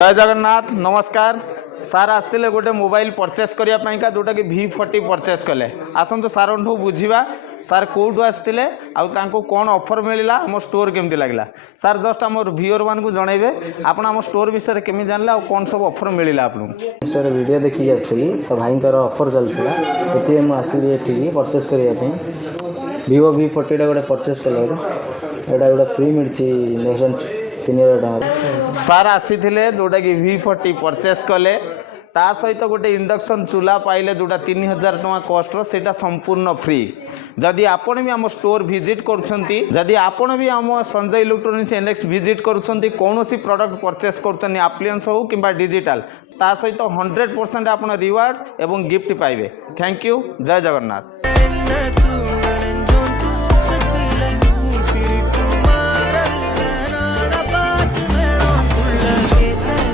जय जगन्नाथ नमस्कार सार आसते गोटे मोबाइल परचेस करने जोटा कि V40 परचेस कले आसतु सार बुझा सार कौटू आसते आपको कौन ऑफर मिलला आम स्टोर केमती लगला सार जस्ट आम व्यूअर मान को जनइबे आपण आम स्टोर विषय केमी जानले आ कौन सब ऑफर मिलला आपन इंस्टारे वीडियो देखिक आसती तो भाई ऑफर चलता ये मुझे ये परचेस करने Vivo V40 गोटे परचेस कल यहाँ गोटे फ्री मिली 3000 टका सार आसी जोटा कि V40 परचेस कले ता सहित गोटे इंडक्शन चूल्हा पाइले जोटा 3000 टका कॉस्ट सेटा संपूर्ण फ्री जदि आपण भी आम स्टोर विजिट करुँच जदि आपण भी आम संजय इलेक्ट्रोनिक्स एनएक्स विजिट करुँच कौन सी प्रोडक्ट परचेस कर आप्लियंस हो कि डिजिटल ता सहित 100% आप रिवार्ड एवं गिफ्ट पाइबे। Thank you. जय जगन्नाथ।